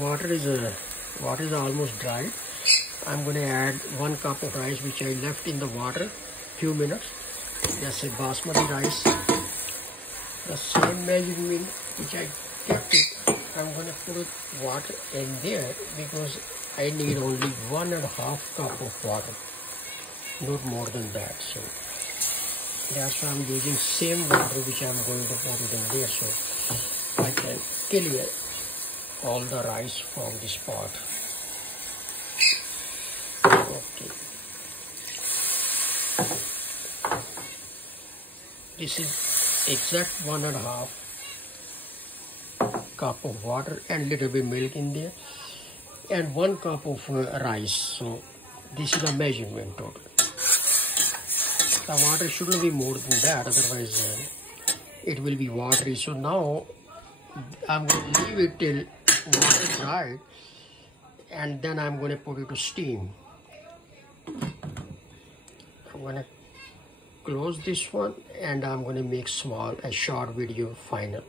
Water is almost dry. I'm going to add 1 cup of rice which I left in the water few minutes. That's a basmati rice. The same measurement which I kept it. I'm going to put water in there because I need only 1.5 cup of water, not more than that. So that's why I'm using same water which I'm going to put it in there, so I can clear all the rice from this pot. Okay. This is exact 1.5 cup of water and little bit milk in there and 1 cup of rice. So this is the measurement total. The water shouldn't be more than that, otherwise it will be watery. So now I'm going to leave it till water dry and then I'm going to put it to steam. I'm going to close this one and I'm going to make a short video final.